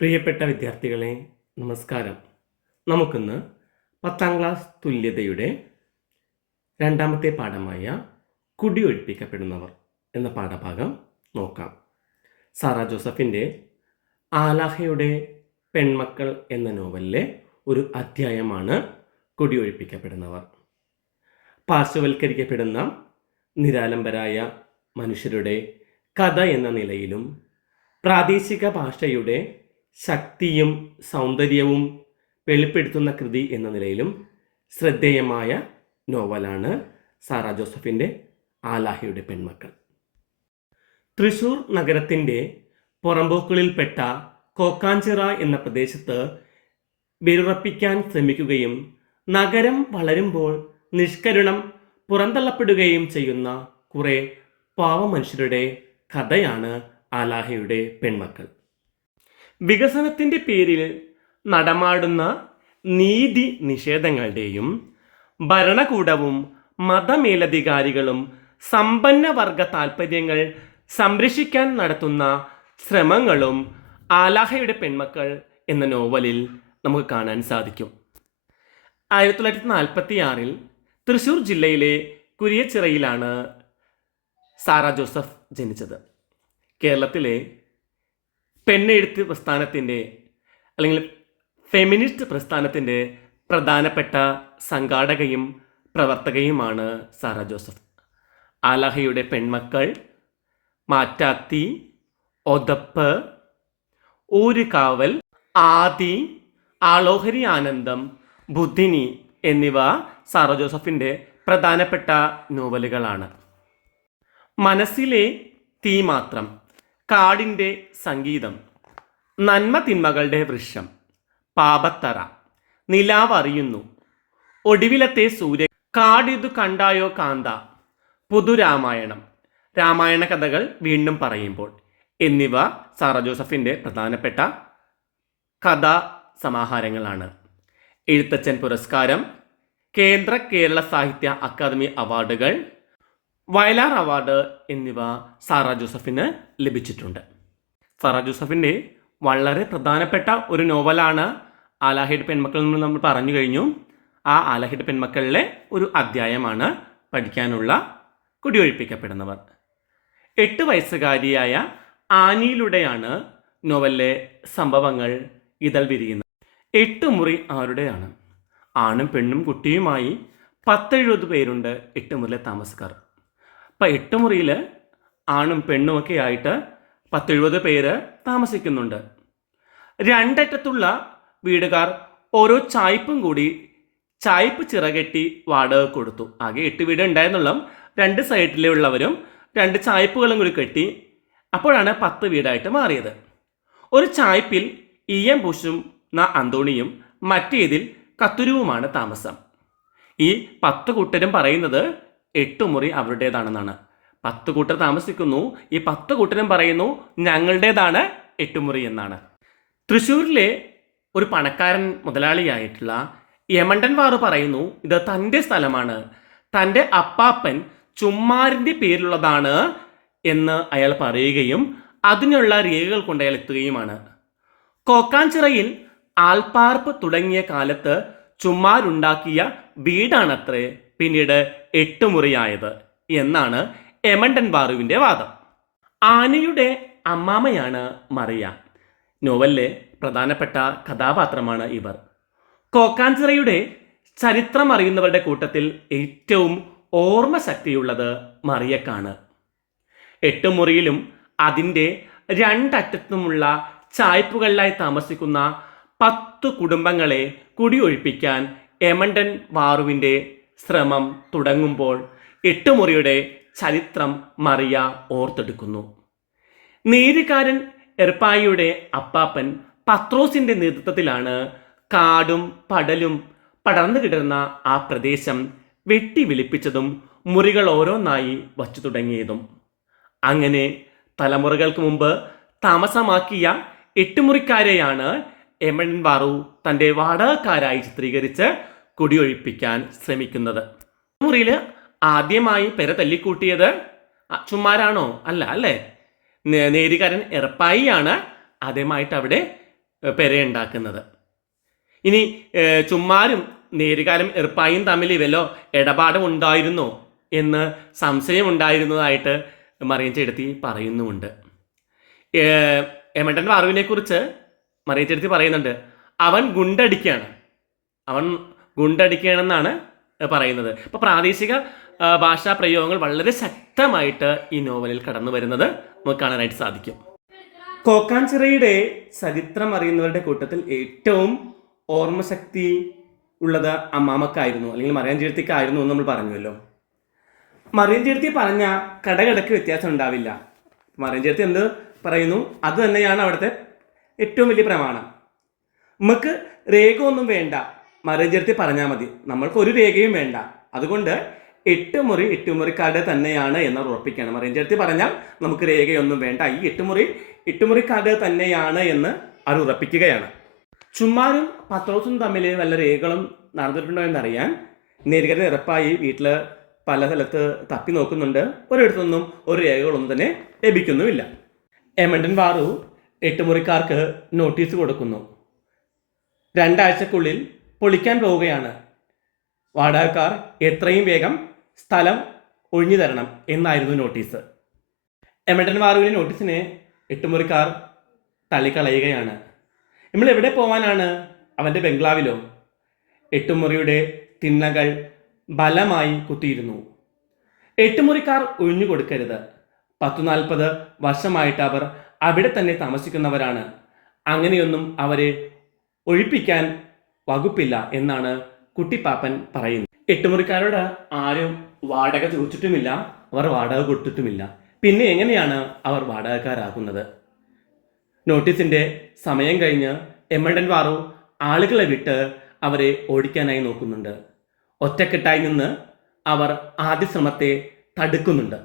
പ്രിയപ്പെട്ട വിദ്യാർത്ഥികളെ നമസ്കാരം. നമുക്കിന്ന് പത്താം ക്ലാസ് തുല്യതയുടെ രണ്ടാമത്തെ പാഠമായ കുടിയൊഴിപ്പിക്കപ്പെടുന്നവർ എന്ന പാഠഭാഗം നോക്കാം. സാറ ജോസഫിന്റെ ആലാഹയുടെ പെൺമക്കൾ എന്ന നോവലിലെ ഒരു അധ്യായമാണ് കുടിയൊഴിപ്പിക്കപ്പെടുന്നവർ പാർശ്വവൽക്കരിക്കപ്പെടുന്ന നിരാലംബരായ മനുഷ്യരുടെ കഥ എന്ന നിലയിലും പ്രാദേശിക ഭാഷയുടെ ശക്തിയും സൗന്ദര്യവും വെളിപ്പെടുത്തുന്ന കൃതി എന്ന നിലയിലും ശ്രദ്ധേയമായ നോവലാണ് സാറ ജോസഫിന്റെ ആലാഹയുടെ പെൺമക്കൾ. തൃശൂർ നഗരത്തിന്റെ പുറമ്പോക്കുകളിൽപ്പെട്ട കോക്കാഞ്ചിറ എന്ന പ്രദേശത്ത് വേരുറപ്പിക്കാൻ ശ്രമിക്കുകയും നഗരം വളരുമ്പോൾ നിഷ്കരുണം പുറന്തള്ളപ്പെടുകയും ചെയ്യുന്ന കുറേ പാവമനുഷ്യരുടെ കഥയാണ് ആലാഹയുടെ പെൺമക്കൾ. വികസനത്തിന്റെ പേരിൽ നടമാടുന്ന നീതി നിഷേധങ്ങളുടെയും ഭരണകൂടവും മതമേലധികാരികളും സമ്പന്നവർഗ താൽപ്പര്യങ്ങൾ സംരക്ഷിക്കാൻ നടത്തുന്ന ശ്രമങ്ങളും ആലാഹയുടെ പെൺമക്കൾ എന്ന നോവലിൽ നമുക്ക് കാണാൻ സാധിക്കും. ആയിരത്തി തൊള്ളായിരത്തി നാൽപ്പത്തി ആറിൽ തൃശ്ശൂർ ജില്ലയിലെ കുരിയച്ചിറയിലാണ് സാറ ജോസഫ് ജനിച്ചത്. കേരളത്തിലെ പെണ്ണെഴുത്ത് പ്രസ്ഥാനത്തിന്റെ അല്ലെങ്കിൽ ഫെമിനിസ്റ്റ് പ്രസ്ഥാനത്തിന്റെ പ്രധാനപ്പെട്ട സംഘാടകയും പ്രവർത്തകയുമാണ് സാറ ജോസഫ്. ആലഹയുടെ പെൺമക്കൾ മാറ്റാത്തി ഒതപ്പ് ഒരു കാവൽ ആദി ആളോഹരി ആനന്ദം ബുദ്ധിനി എന്നിവ സാറ ജോസഫിന്റെ പ്രധാനപ്പെട്ട നോവലുകളാണ്. മനസ്സിലെ തീ മാത്രം കാടിന്റെ സംഗീതം. നന്മ തിന്മകളുടെ വൃക്ഷം. പാപത്തറ. നിലാവ് അറിയുന്നു. ഒടുവിലത്തെ സൂര്യ. കാടിതു കണ്ടായോ കാന്ത? പുതുരാമായണം. രാമായണ കഥകൾ വീണ്ടും പറയുമ്പോൾ. എന്നിവ സാറ ജോസഫിന്റെ പ്രധാനപ്പെട്ട കഥാ സമാഹാരങ്ങളാണ്. എഴുത്തച്ഛൻ പുരസ്കാരം. കേന്ദ്ര കേരള സാഹിത്യ അക്കാദമി അവാർഡുകൾ. വയലാർ അവാർഡ് എന്നിവ സാറ ജോസഫിന് ലഭിച്ചിട്ടുണ്ട്. സാറ ജോസഫിന്റെ വളരെ പ്രധാനപ്പെട്ട ഒരു നോവലാണ് ആലാഹിഡ് പെൺമക്കൾ എന്ന് നമ്മൾ പറഞ്ഞു കഴിഞ്ഞു. ആ ആലഹിഡ് പെൺമക്കളിലെ ഒരു അധ്യായമാണ് പഠിക്കാനുള്ള കുടിയൊഴിപ്പിക്കപ്പെടുന്നവർ. എട്ട് വയസ്സുകാരിയായ ആനിയിലൂടെയാണ് നോവലിലെ സംഭവങ്ങൾ ഇതൾ വിരിയുന്നത്. എട്ട് മുറി ആരുടെയാണ്? ആണും പെണ്ണും കുട്ടിയുമായി പത്തെഴുപത് പേരുണ്ട് എട്ട് മുറിയിലെ താമസക്കാർ. അപ്പം എട്ട് മുറിയിൽ ആണും പെണ്ണുമൊക്കെ ആയിട്ട് പത്തെഴുപത് പേര് താമസിക്കുന്നുണ്ട്. രണ്ടറ്റത്തുള്ള വീടുകാർ ഓരോ ചായ്പും കൂടി ചായ്പ് ചിറകെട്ടി വാടക കൊടുത്തു. ആകെ എട്ട് വീട് ഉണ്ടായിരുന്നുള്ള. രണ്ട് സൈഡിലുള്ളവരും രണ്ട് ചായ്പുകളും കൂടി കെട്ടി അപ്പോഴാണ് പത്ത് വീടായിട്ട് മാറിയത്. ഒരു ചായ്പിൽ ഇ എം പുഷും ന അന്തോണിയും മറ്റേതിൽ കത്തുരുവുമാണ് താമസം. ഈ പത്ത് കൂട്ടരും പറയുന്നത് എട്ട് മുറി അവരുടേതാണെന്നാണ്. പത്ത് കൂട്ടർ താമസിക്കുന്നു. ഈ പത്ത് കൂട്ടരും പറയുന്നു ഞങ്ങളുടേതാണ് എട്ടുമുറി എന്നാണ്. തൃശ്ശൂരിലെ ഒരു പണക്കാരൻ മുതലാളിയായിട്ടുള്ള യമണ്ടൻ വാറു പറയുന്നു ഇത് തന്റെ സ്ഥലമാണ്. തന്റെ അപ്പാപ്പൻ ചുമ്മാരിന്റെ പേരിലുള്ളതാണ് എന്ന് അയാൾ പറയുകയും അതിനുള്ള രേഖകൾ കൊണ്ട് അയാൾ എത്തുകയുമാണ്. കോക്കാഞ്ചിറയിൽ ആൽപ്പാർപ്പ് തുടങ്ങിയ കാലത്ത് ചുമ്മാരുണ്ടാക്കിയ വീടാണത്രേ. പിന്നീട് എട്ട് മുറിയായത് എന്നാണ് എമണ്ടൻ ബാറുവിന്റെ വാദം. ആനയുടെ അമ്മാമയാണ് മറിയ. നോവലിലെ പ്രധാനപ്പെട്ട കഥാപാത്രമാണ് ഇവർ. കോക്കാഞ്ചിറയുടെ ചരിത്രം അറിയുന്നവരുടെ കൂട്ടത്തിൽ ഏറ്റവും ഓർമ്മ ശക്തിയുള്ളത് മറിയക്കാണ്. എട്ട് മുറിയിലും അതിന്റെ രണ്ടറ്റത്തുമുള്ള ചായ്പുകളിലായി താമസിക്കുന്ന പത്തു കുടുംബങ്ങളെ കുടിയൊഴിപ്പിക്കാൻ എമണ്ടൻ വാറുവിന്റെ ശ്രമം തുടങ്ങുമ്പോൾ എട്ടുമുറിയുടെ ചരിത്രം മറിയ ഓർത്തെടുക്കുന്നു. നേരുകാരൻ എർപ്പായിയുടെ അപ്പാപ്പൻ പത്രോസിന്റെ നേതൃത്വത്തിലാണ് കാടും പടലും പടർന്നു കിടന്ന ആ പ്രദേശം വെട്ടി വിളിപ്പിച്ചതും മുറികൾ ഓരോന്നായി വച്ചു തുടങ്ങിയതും. അങ്ങനെ തലമുറകൾക്ക് മുമ്പ് താമസമാക്കിയ എട്ടുമുറിക്കാരെയാണ് എമൻ വാറു തന്റെ വാടകക്കാരായി ചിത്രീകരിച്ച് കുടിയൊഴിപ്പിക്കാൻ ശ്രമിക്കുന്നത്. മുറിയിൽ ആദ്യമായി പെര തല്ലിക്കൂട്ടിയത് ചുമ്മാരാണോ? അല്ല അല്ലേ? നേ- നേരികാരൻ എറപ്പായിയാണ് ആദ്യമായിട്ട് അവിടെ പെരയുണ്ടാക്കുന്നത് ഇനി ചുമ്മാരും നേരുകാലം എറുപ്പായും തമ്മിൽ ഇവല്ലോ ഇടപാടും ഉണ്ടായിരുന്നോ എന്ന് സംശയമുണ്ടായിരുന്നതായിട്ട് മറിയം ചെടുത്തി പറയുന്നുമുണ്ട്. എമണ്ടൻ വാറുവിനെ കുറിച്ച് മറിയം പറയുന്നുണ്ട്. അവൻ ഗുണ്ടടിക്കുകയാണ് അവൻ ഗുണ്ടടിക്കുകയാണെന്നാണ് പറയുന്നത്. അപ്പോൾ പ്രാദേശിക ഭാഷാ പ്രയോഗങ്ങൾ വളരെ ശക്തമായിട്ട് ഈ നോവലിൽ കടന്നു വരുന്നത് നമുക്ക് കാണാനായിട്ട് സാധിക്കും. കോക്കാഞ്ചിറയുടെ ചരിത്രം അറിയുന്നവരുടെ കൂട്ടത്തിൽ ഏറ്റവും ഓർമ്മശക്തി ഉള്ളത് അമ്മാമക്കായിരുന്നു അല്ലെങ്കിൽ മറിയം ചേർത്തിക്കായിരുന്നു എന്ന് നമ്മൾ പറഞ്ഞുവല്ലോ. മറിയം ചേർത്തി പറഞ്ഞ കടകടക്ക് വ്യത്യാസം ഉണ്ടാവില്ല. മറിയം ചേർത്തി എന്ത് പറയുന്നു? അത് തന്നെയാണ് അവിടുത്തെ ഏറ്റവും വലിയ പ്രമാണം. നമുക്ക് രേഖ ഒന്നും വേണ്ട. മറിയം ചേർത്തി പറഞ്ഞാൽ മതി. നമ്മൾക്ക് ഒരു രേഖയും വേണ്ട. അതുകൊണ്ട് എട്ട് മുറി എട്ട് മുറിക്കാട് തന്നെയാണ് എന്ന് ഉറപ്പിക്കണം. മറിയം ചേർത്തി പറഞ്ഞാൽ നമുക്ക് രേഖയൊന്നും വേണ്ട. ഈ എട്ട് മുറി എട്ട് മുറിക്കാട് തന്നെയാണ് എന്ന് അത് ഉറപ്പിക്കുകയാണ്. ചുമ്മാരും പത്രോസും തമ്മിൽ വല്ല രേഖകളും നടന്നിട്ടുണ്ടോ എന്നറിയാൻ നേരികര ഉറപ്പായി വീട്ടിൽ പല സ്ഥലത്ത് തപ്പി നോക്കുന്നുണ്ട്. ഒരിടത്തൊന്നും ഒരു രേഖകളൊന്നും തന്നെ ലഭിക്കുന്നുമില്ല. എമണ്ടൻ വാറു എട്ടുമുറിക്കാർക്ക് നോട്ടീസ് കൊടുക്കുന്നു. രണ്ടാഴ്ചക്കുള്ളിൽ പൊളിക്കാൻ പോവുകയാണ്. വാടകക്കാർ എത്രയും വേഗം സ്ഥലം ഒഴിഞ്ഞു തരണം എന്നായിരുന്നു നോട്ടീസ്. എമണ്ടൻ വാറുവിന്റെ നോട്ടീസിനെ എട്ടുമുറിക്കാർ തള്ളിക്കളയുകയാണ്. നമ്മൾ എവിടെ പോവാനാണ്? അവന്റെ ബംഗ്ലാവിലോ? എട്ടുമുറിയുടെ തിണ്ണകൾ ബലമായി കുത്തിയിരുന്നു. എട്ടുമുറിക്കാർ ഒഴിഞ്ഞു കൊടുക്കരുത്. പത്തു നാൽപ്പത് വർഷമായിട്ട് അവർ അവിടെ തന്നെ താമസിക്കുന്നവരാണ്. അങ്ങനെയൊന്നും അവരെ ഒഴിപ്പിക്കാൻ വകുപ്പില്ല എന്നാണ് കുട്ടിപ്പാപ്പൻ പറയുന്നത്. എട്ടുമുറിക്കാരോട് ആരും വാടക ചോദിച്ചിട്ടുമില്ല അവർ വാടക കൊടുത്തിട്ടുമില്ല. പിന്നെ എങ്ങനെയാണ് അവർ വാടകക്കാരാകുന്നത്? നോട്ടീസിന്റെ സമയം കഴിഞ്ഞ് എമ്മണ്ടൻ വാറു ആളുകളെ വിട്ട് അവരെ ഓടിക്കാനായി നോക്കുന്നുണ്ട്. ഒറ്റക്കെട്ടായി നിന്ന് അവർ ആദ്യ ശ്രമത്തെ തടുക്കുന്നുണ്ട്.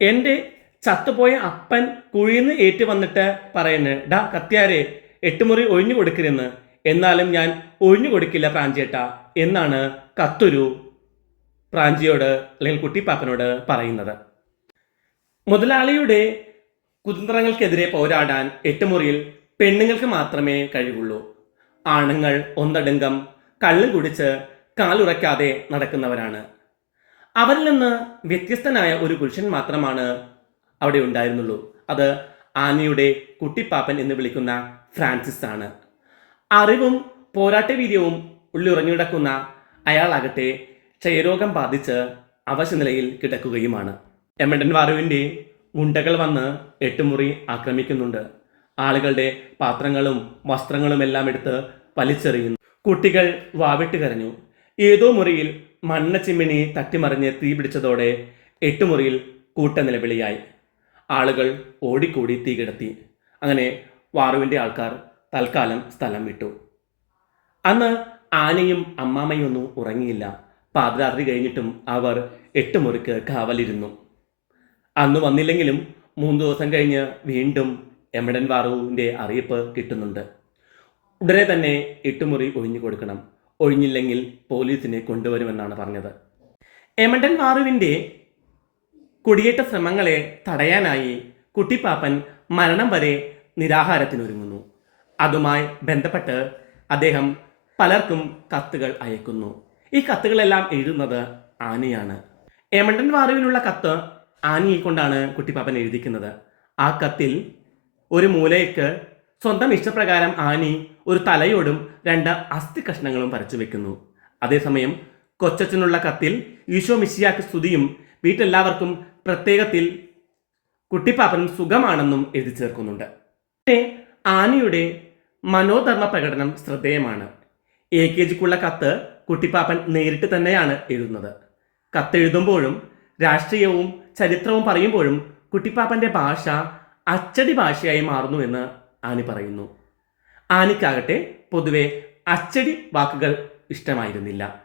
എന്റെ ചത്തുപോയ അപ്പൻ കുഴിന്ന് ഏറ്റു വന്നിട്ട് പറയുന്നത് ഡാ കത്തിയാരെ എട്ടുമുറി ഒഴിഞ്ഞു കൊടുക്കരുന്ന് എന്നാലും ഞാൻ ഒഴിഞ്ഞു കൊടുക്കില്ല പ്രാഞ്ചിയേട്ട എന്നാണ് കത്തുരു പ്രാഞ്ചിയോട് അല്ലെങ്കിൽ കുട്ടിപ്പാപ്പനോട് പറയുന്നത്. മുതലാളിയുടെ കുതന്ത്രങ്ങൾക്കെതിരെ പോരാടാൻ എട്ടുമുറിയിൽ പെണ്ണുങ്ങൾക്ക് മാത്രമേ കഴിവുള്ളൂ. ആണുങ്ങൾ ഒന്നടങ്കം കള്ളും കുടിച്ച് കാലുറയ്ക്കാതെ നടക്കുന്നവരാണ്. അവരിൽ നിന്ന് വ്യത്യസ്തനായ ഒരു പുരുഷൻ മാത്രമാണ് അവിടെ ഉണ്ടായിരുന്നുള്ളൂ. അത് ആനയുടെ കുട്ടിപ്പാപ്പൻ എന്ന് വിളിക്കുന്ന ഫ്രാൻസിസ് ആണ് അറിവും പോരാട്ട പോരാട്ടവീര്യവും ഉള്ളിറങ്ങിടക്കുന്ന അയാളാകട്ടെ ക്ഷയരോഗം ബാധിച്ച് അവശനിലയിൽ കിടക്കുകയുമാണ്. എമ്മണ്ടൻ വാറുവിന്റെ ഗുണ്ടകൾ വന്ന് എട്ടുമുറി ആക്രമിക്കുന്നുണ്ട്. ആളുകളുടെ പാത്രങ്ങളും വസ്ത്രങ്ങളും എല്ലാം എടുത്ത് വലിച്ചെറിയുന്നു. കുട്ടികൾ വാവിട്ട് കരഞ്ഞു. ഏതോ മുറിയിൽ മണ്ണ ചിമ്മിണി തട്ടിമറിഞ്ഞ് തീ പിടിച്ചതോടെ എട്ടുമുറിയിൽ കൂട്ടനിലവിളിയായി ആളുകൾ ഓടിക്കൂടി തീ കിടത്തി. അങ്ങനെ വാറുവിന്റെ ആൾക്കാർ തൽക്കാലം സ്ഥലം വിട്ടു. അന്ന് ആനയും അമ്മാമയും ഒന്നും ഉറങ്ങിയില്ല. പാതിരാത്രി കഴിഞ്ഞിട്ടും അവർ എട്ട് മുറിക്ക് കാവലിരുന്നു. അന്ന് വന്നില്ലെങ്കിലും മൂന്ന് ദിവസം കഴിഞ്ഞ് വീണ്ടും എമഡൻ വാറുവിന്റെ അറിയിപ്പ് കിട്ടുന്നുണ്ട്. ഉടനെ തന്നെ എട്ടുമുറി ഒഴിഞ്ഞു കൊടുക്കണം. ഒഴിഞ്ഞില്ലെങ്കിൽ പോലീസിനെ കൊണ്ടുവരുമെന്നാണ് പറഞ്ഞത്. എമിടൻ വാറുവിന്റെ കുടിയേറ്റ ശ്രമങ്ങളെ തടയാനായി കുട്ടിപ്പാപ്പൻ മരണം വരെ നിരാഹാരത്തിനൊരുങ്ങുന്നു. അതുമായി ബന്ധപ്പെട്ട് അദ്ദേഹം പലർക്കും കത്തുകൾ അയക്കുന്നു. ഈ കത്തുകളെല്ലാം എഴുതുന്നത് ആനയാണ്. ഏമണ്ടൻ വാറുവിനുള്ള കത്ത് ആനയെ കൊണ്ടാണ് കുട്ടിപ്പാപ്പൻ എഴുതിക്കുന്നത്. ആ കത്തിൽ ഒരു മൂലയ്ക്ക് സ്വന്തം ഇഷ്ടപ്രകാരം ആനി ഒരു തലയോടും രണ്ട് അസ്ഥി കഷ്ണങ്ങളും വരച്ചു വെക്കുന്നു. അതേസമയം കൊച്ചച്ഛനുള്ള കത്തിൽ ഈശോ മിശിയാക്ക് സ്തുതിയും വീട്ടെല്ലാവർക്കും പ്രത്യേകത്തിൽ കുട്ടിപ്പാപ്പനും സുഖമാണെന്നും എഴുതി ചേർക്കുന്നുണ്ട്. പിന്നെ ആനിയുടെ മനോധർമ്മ പ്രകടനം ശ്രദ്ധേയമാണ്. എ. കെ. ജിക്കുള്ള കത്ത് കുട്ടിപ്പാപ്പൻ നേരിട്ട് തന്നെയാണ് എഴുതുന്നത്. കത്തെഴുതുമ്പോഴും രാഷ്ട്രീയവും ചരിത്രവും പറയുമ്പോഴും കുട്ടിപ്പാപ്പന്റെ ഭാഷ അച്ചടി ഭാഷയായി മാറുന്നു എന്ന് ആനി പറയുന്നു. ആനിക്കാകട്ടെ പൊതുവെ അച്ചടി വാക്കുകൾ ഇഷ്ടമായിരുന്നില്ല.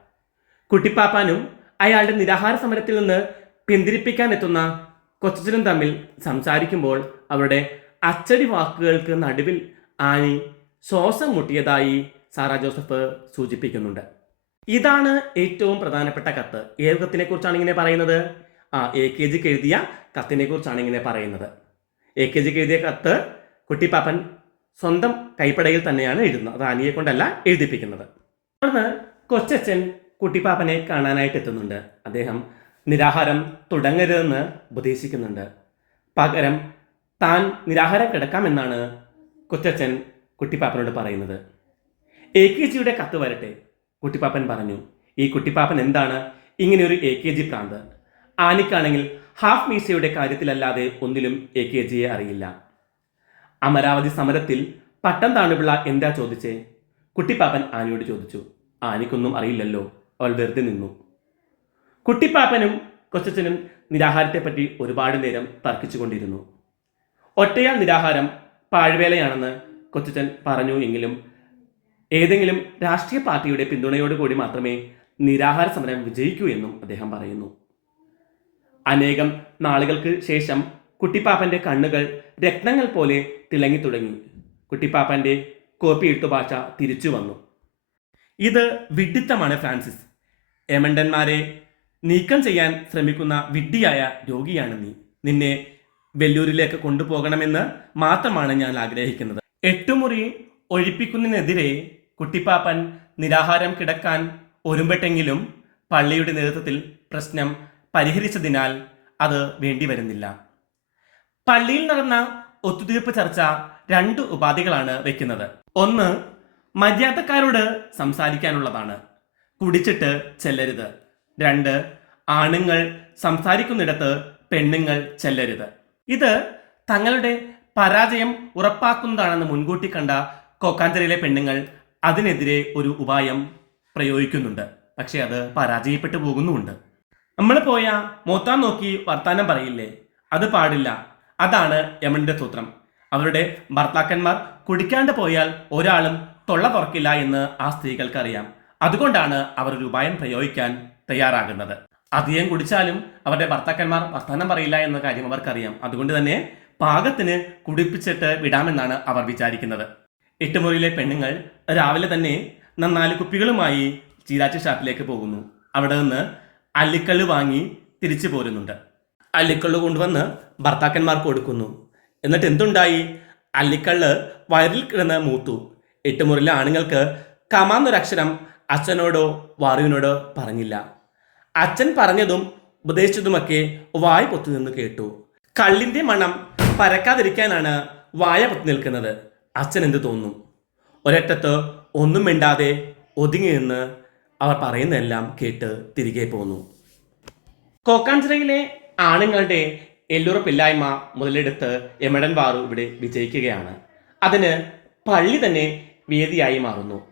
കുട്ടിപ്പാപ്പാനും അയാളുടെ നിരാഹാര സമരത്തിൽ നിന്ന് പിന്തിരിപ്പിക്കാൻ എത്തുന്ന കൊച്ചനും തമ്മിൽ സംസാരിക്കുമ്പോൾ അവരുടെ അച്ചടി വാക്കുകൾക്ക് നടുവിൽ ആനി ശ്വാസം മുട്ടിയതായി സാറ ജോസഫ് സൂചിപ്പിക്കുന്നുണ്ട്. ഇതാണ് ഏറ്റവും പ്രധാനപ്പെട്ട കത്ത്. ഏത് കത്തിനെ കുറിച്ചാണ് ഇങ്ങനെ പറയുന്നത്? ആ എ കെ ജിക്ക് എഴുതിയ കത്തിനെ കുറിച്ചാണ് ഇങ്ങനെ പറയുന്നത്. എ കെ ജിക്ക് എഴുതിയ കത്ത് കുട്ടിപ്പാപ്പൻ സ്വന്തം കൈപ്പടയിൽ തന്നെയാണ് എഴുതുന്നത്. അത് ആനിയെ കൊണ്ടല്ല എഴുതിപ്പിക്കുന്നത്. തുടർന്ന് കൊച്ചച്ഛൻ കുട്ടിപ്പാപ്പനെ കാണാനായിട്ട് എത്തുന്നുണ്ട്. അദ്ദേഹം നിരാഹാരം തുടങ്ങരുതെന്ന് ഉപദേശിക്കുന്നുണ്ട്. പകരം താൻ നിരാഹാരം കിടക്കാമെന്നാണ് കൊച്ചച്ഛൻ കുട്ടിപ്പാപ്പനോട് പറയുന്നത്. എ കെ ജിയുടെ കത്ത് വരട്ടെ കുട്ടിപ്പാപ്പൻ പറഞ്ഞു. ഈ കുട്ടിപ്പാപ്പൻ എന്താണ്? ഇങ്ങനെയൊരു A K G Prant. ആനിക്കാണെങ്കിൽ half മീശയുടെ കാര്യത്തിലല്ലാതെ ഒന്നിലും എ കെ ജിയെ അറിയില്ല. അമരാവതി സമരത്തിൽ പട്ടം താണുപിള്ള എന്താ ചോദിച്ചേ? കുട്ടിപ്പാപ്പൻ ആനിയോട് ചോദിച്ചു. ആനിക്കൊന്നും അറിയില്ലല്ലോ അവൾ വെറുതെ നിന്നു. കുട്ടിപ്പാപ്പനും കൊച്ചച്ഛനും നിരാഹാരത്തെപ്പറ്റി ഒരുപാട് നേരം തർക്കിച്ചുകൊണ്ടിരുന്നു. ഒറ്റയാൾ നിരാഹാരം പാഴ്വേലയാണെന്ന് കൊച്ചച്ഛൻ പറഞ്ഞു എങ്കിലും ഏതെങ്കിലും രാഷ്ട്രീയ പാർട്ടിയുടെ പിന്തുണയോടുകൂടി മാത്രമേ നിരാഹാര സമരം വിജയിക്കൂ എന്നും അദ്ദേഹം പറയുന്നു. അനേകം നാളുകൾക്ക് ശേഷം കുട്ടിപ്പാപ്പന്റെ കണ്ണുകൾ രക്തങ്ങൾ പോലെ തിളങ്ങി തുടങ്ങി. കുട്ടിപ്പാപ്പന്റെ കോപ്പി എഴുത്തുഭാഷ തിരിച്ചു വന്നു. ഇത് വിഡിത്തമാണ് ഫ്രാൻസിസ്. എമണ്ടന്മാരെ നീക്കം ചെയ്യാൻ ശ്രമിക്കുന്ന വിഡ്ഢിയായ രോഗിയാണ് നീ. നിന്നെ വെല്ലൂരിലേക്ക് കൊണ്ടുപോകണമെന്ന് മാത്രമാണ് ഞാൻ ആഗ്രഹിക്കുന്നത്. എട്ടുമുറി ഒഴിപ്പിക്കുന്നതിനെതിരെ കുട്ടിപ്പാപ്പൻ നിരാഹാരം കിടക്കാൻ ഒരുമ്പെട്ടെങ്കിലും പള്ളിയുടെ നേതൃത്വത്തിൽ പ്രശ്നം പരിഹരിച്ചതിനാൽ അത് വേണ്ടിവരുന്നില്ല പള്ളിയിൽ നടന്ന ഒത്തുതീർപ്പ് ചർച്ച രണ്ട് ഉപാധികളാണ് വെക്കുന്നത്. ഒന്ന് മര്യാദക്കാരോട് സംസാരിക്കാനുള്ളതാണ്. കുടിച്ചിട്ട് ചെല്ലരുത്. രണ്ട് ആണുങ്ങൾ സംസാരിക്കുന്നിടത്ത് പെണ്ണുങ്ങൾ ചെല്ലരുത്. ഇത് തങ്ങളുടെ പരാജയം ഉറപ്പാക്കുന്നതാണെന്ന് മുൻകൂട്ടി കണ്ട കോക്കാഞ്ചേരിയിലെ പെണ്ണുങ്ങൾ അതിനെതിരെ ഒരു ഉപായം പ്രയോഗിക്കുന്നുണ്ട്. പക്ഷേ അത് പരാജയപ്പെട്ടു പോകുന്നുമുണ്ട്. നമ്മൾ പോയ മോത്താൻ നോക്കി വർത്താനം പറയില്ലേ? അത് പാടില്ല. അതാണ് യമന്റെ സൂത്രം. അവരുടെ ഭർത്താക്കന്മാർ കുടിക്കാണ്ട് പോയാൽ ഒരാളും തൊള്ള തുറക്കില്ല എന്ന് ആ സ്ത്രീകൾക്കറിയാം. അതുകൊണ്ടാണ് അവർ ഒരു ഉപായം പ്രയോഗിക്കാൻ തയ്യാറാകുന്നത്. അധികം കുടിച്ചാലും അവരുടെ ഭർത്താക്കന്മാർ വർത്തമാനം പറയില്ല എന്ന കാര്യം അവർക്കറിയാം. അതുകൊണ്ട് തന്നെ പാകത്തിന് കുടിപ്പിച്ചിട്ട് വിടാമെന്നാണ് അവർ വിചാരിക്കുന്നത്. എട്ടുമുറിയിലെ പെണ്ണുങ്ങൾ രാവിലെ തന്നെ നന്നാൽ കുപ്പികളുമായി ചീരാച്ചി ഷാപ്പിലേക്ക് പോകുന്നു. അവിടെ നിന്ന് അല്ലിക്കള്ള് വാങ്ങി തിരിച്ചു പോരുന്നുണ്ട്. അല്ലിക്കള്ള് കൊണ്ടുവന്ന് ഭർത്താക്കന്മാർക്ക് കൊടുക്കുന്നു. എന്നിട്ട് എന്തുണ്ടായി? അല്ലിക്കള്ള് വയറിൽ കിടന്ന് മൂത്തു. എട്ടുമുറിയിലെ ആണുങ്ങൾക്ക് കമാന്നൊരക്ഷരം അച്ഛനോടോ വാറുവിനോടോ പറഞ്ഞില്ല. അച്ഛൻ പറഞ്ഞതും ഉപദേശിച്ചതുമൊക്കെ വായ പൊത്തു നിന്ന് കേട്ടു. കള്ളിന്റെ മണം പരക്കാതിരിക്കാനാണ് വായ പൊത്തു നിൽക്കുന്നത്. അച്ഛൻ എന്ത് തോന്നും ഒരറ്റത്ത് ഒന്നും മിണ്ടാതെ ഒതുങ്ങി നിന്ന് അവർ പറയുന്നതെല്ലാം കേട്ട് തിരികെ പോന്നു. കോക്കാഞ്ചിറയിലെ ആണുങ്ങളുടെ എല്ലുറപ്പില്ലായ്മ മുതലെടുത്ത് എമടൻ വാറു ഇവിടെ വിജയിക്കുകയാണ്. അതിന് പള്ളി തന്നെ വേദിയായി മാറുന്നു.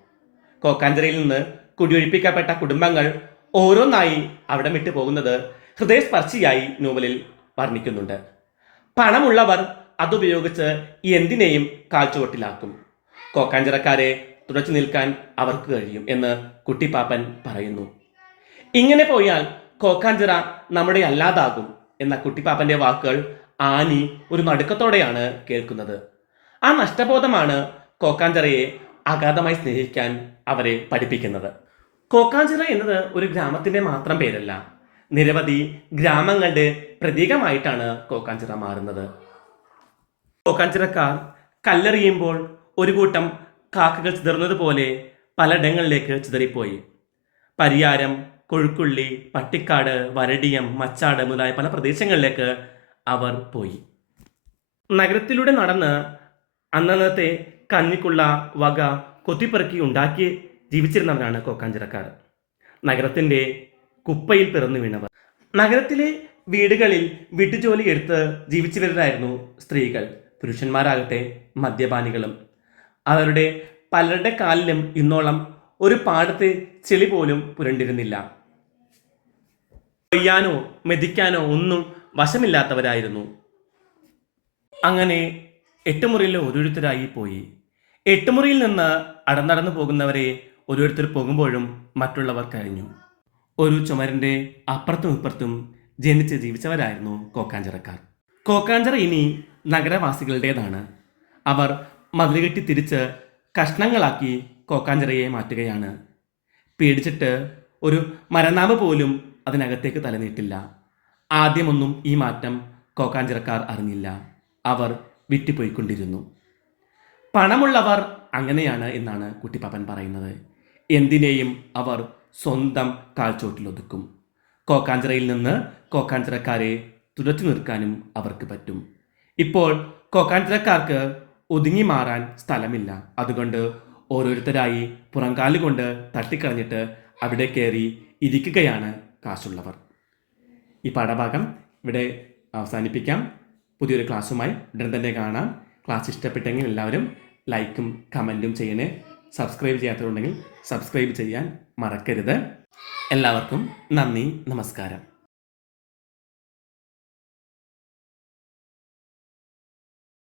കോക്കാഞ്ചിറയിൽ നിന്ന് കുടിയൊഴിപ്പിക്കപ്പെട്ട കുടുംബങ്ങൾ ഓരോന്നായി അവിടെ വിട്ടു പോകുന്നത് ഹൃദയസ്പർശിയായി നോവലിൽ വർണിക്കുന്നുണ്ട്. പണമുള്ളവർ അതുപയോഗിച്ച് എന്തിനേയും കാൽച്ചുവട്ടിലാക്കും. കോക്കാഞ്ചിറക്കാരെ തുടച്ചു നിൽക്കാൻ അവർക്ക് കഴിയും എന്ന് കുട്ടിപ്പാപ്പൻ പറയുന്നു. ഇങ്ങനെ പോയാൽ കോക്കാഞ്ചിറ നമ്മുടെ അല്ലാതാകും എന്ന കുട്ടിപ്പാപ്പന്റെ വാക്കുകൾ ആനി ഒരു നടുക്കത്തോടെയാണ് കേൾക്കുന്നത്. ആ നഷ്ടബോധമാണ് കോക്കാഞ്ചിറയെ അഗാധമായി സ്നേഹിക്കാൻ അവരെ പഠിപ്പിക്കുന്നത്. കോക്കാഞ്ചിറ എന്നത് ഒരു ഗ്രാമത്തിന്റെ മാത്രം പേരല്ല. നിരവധി ഗ്രാമങ്ങളുടെ പ്രതീകമായിട്ടാണ് കോക്കാഞ്ചിറ മാറുന്നത്. കോക്കാഞ്ചിറക്കാർ കല്ലെറിയുമ്പോൾ ഒരു കൂട്ടം കാക്കകൾ ചിതറുന്നതുപോലെ പലയിടങ്ങളിലേക്ക് ചിതറിപ്പോയി. പരിയാരം കൊഴുക്കുള്ളി പട്ടിക്കാട് വരടിയം മച്ചാട് മുതലായ പല പ്രദേശങ്ങളിലേക്ക് അവർ പോയി. നഗരത്തിലൂടെ നടന്ന് അന്നന്നത്തെ കഞ്ഞിക്കുള്ള വക കൊത്തിപ്പെറുക്കി ഉണ്ടാക്കി ജീവിച്ചിരുന്നവരാണ് കോക്കാഞ്ചിറക്കാർ. നഗരത്തിന്റെ കുപ്പയിൽ പിറന്നു വീണവർ. നഗരത്തിലെ വീടുകളിൽ വീട്ടുജോലി എടുത്ത് ജീവിച്ചവരായിരുന്നു സ്ത്രീകൾ. പുരുഷന്മാരാകട്ടെ മദ്യപാനികളും. അവരുടെ പലരുടെ കാലിലും ഇന്നോളം ഒരു പാടത്തെ ചെളി പോലും പുരണ്ടിരുന്നില്ല. കൊയ്യാനോ മെതിക്കാനോ ഒന്നും വശമില്ലാത്തവരായിരുന്നു. അങ്ങനെ എട്ടുമുറിയിൽ ഓരോരുത്തരായി പോയി. എട്ടുമുറിയിൽ നിന്ന് അടന്നടന്നു പോകുന്നവരെ ഓരോരുത്തർ പോകുമ്പോഴും മറ്റുള്ളവർ കഴിഞ്ഞു ഒരു ചുമരിന്റെ അപ്പുറത്തും ഇപ്പുറത്തും ജനിച്ച് ജീവിച്ചവരായിരുന്നു കോക്കാഞ്ചിറക്കാർ. കോക്കാഞ്ചിറ ഇനി നഗരവാസികളുടേതാണ്. അവർ മതിലുകെട്ടി തിരിച്ച് കഷ്ണങ്ങളാക്കി കോക്കാഞ്ചിറയെ മാറ്റുകയാണ്. പേടിച്ചിട്ട് ഒരു മരനാമ പോലും അതിനകത്തേക്ക് തലനീട്ടില്ല. ആദ്യമൊന്നും ഈ മാറ്റം കോക്കാഞ്ചിറക്കാർ അറിഞ്ഞില്ല. അവർ വിറ്റുപോയിക്കൊണ്ടിരുന്നു. പണമുള്ളവർ അങ്ങനെയാണ് എന്നാണ് കുട്ടിപ്പാപ്പൻ പറയുന്നത്. എന്തിനേയും അവർ സ്വന്തം കാൽച്ചോട്ടിലൊതുക്കും. കോക്കാഞ്ചിറയിൽ നിന്ന് കോക്കാഞ്ചിറക്കാരെ തുടച്ചു നിർക്കാനും അവർക്ക് പറ്റും. ഇപ്പോൾ കോക്കാഞ്ചിറക്കാർക്ക് ഒതുങ്ങി മാറാൻ സ്ഥലമില്ല. അതുകൊണ്ട് ഓരോരുത്തരായി പുറംകാലുകൊണ്ട് തട്ടിക്കളഞ്ഞിട്ട് അവിടെ കയറി ഇരിക്കുകയാണ് കാശുള്ളവർ. ഈ പാഠഭാഗം ഇവിടെ അവസാനിപ്പിക്കാം. പുതിയൊരു ക്ലാസ്സുമായി ഉടൻ തന്നെ കാണാം. ക്ലാസ് ഇഷ്ടപ്പെട്ടെങ്കിൽ എല്ലാവരും ലൈക്കും കമന്റും ചെയ്യണേ. സബ്സ്ക്രൈബ് ചെയ്യാത്തതുണ്ടെങ്കിൽ സബ്സ്ക്രൈബ് ചെയ്യാൻ മറക്കരുത്. എല്ലാവർക്കും നന്ദി നമസ്കാരം.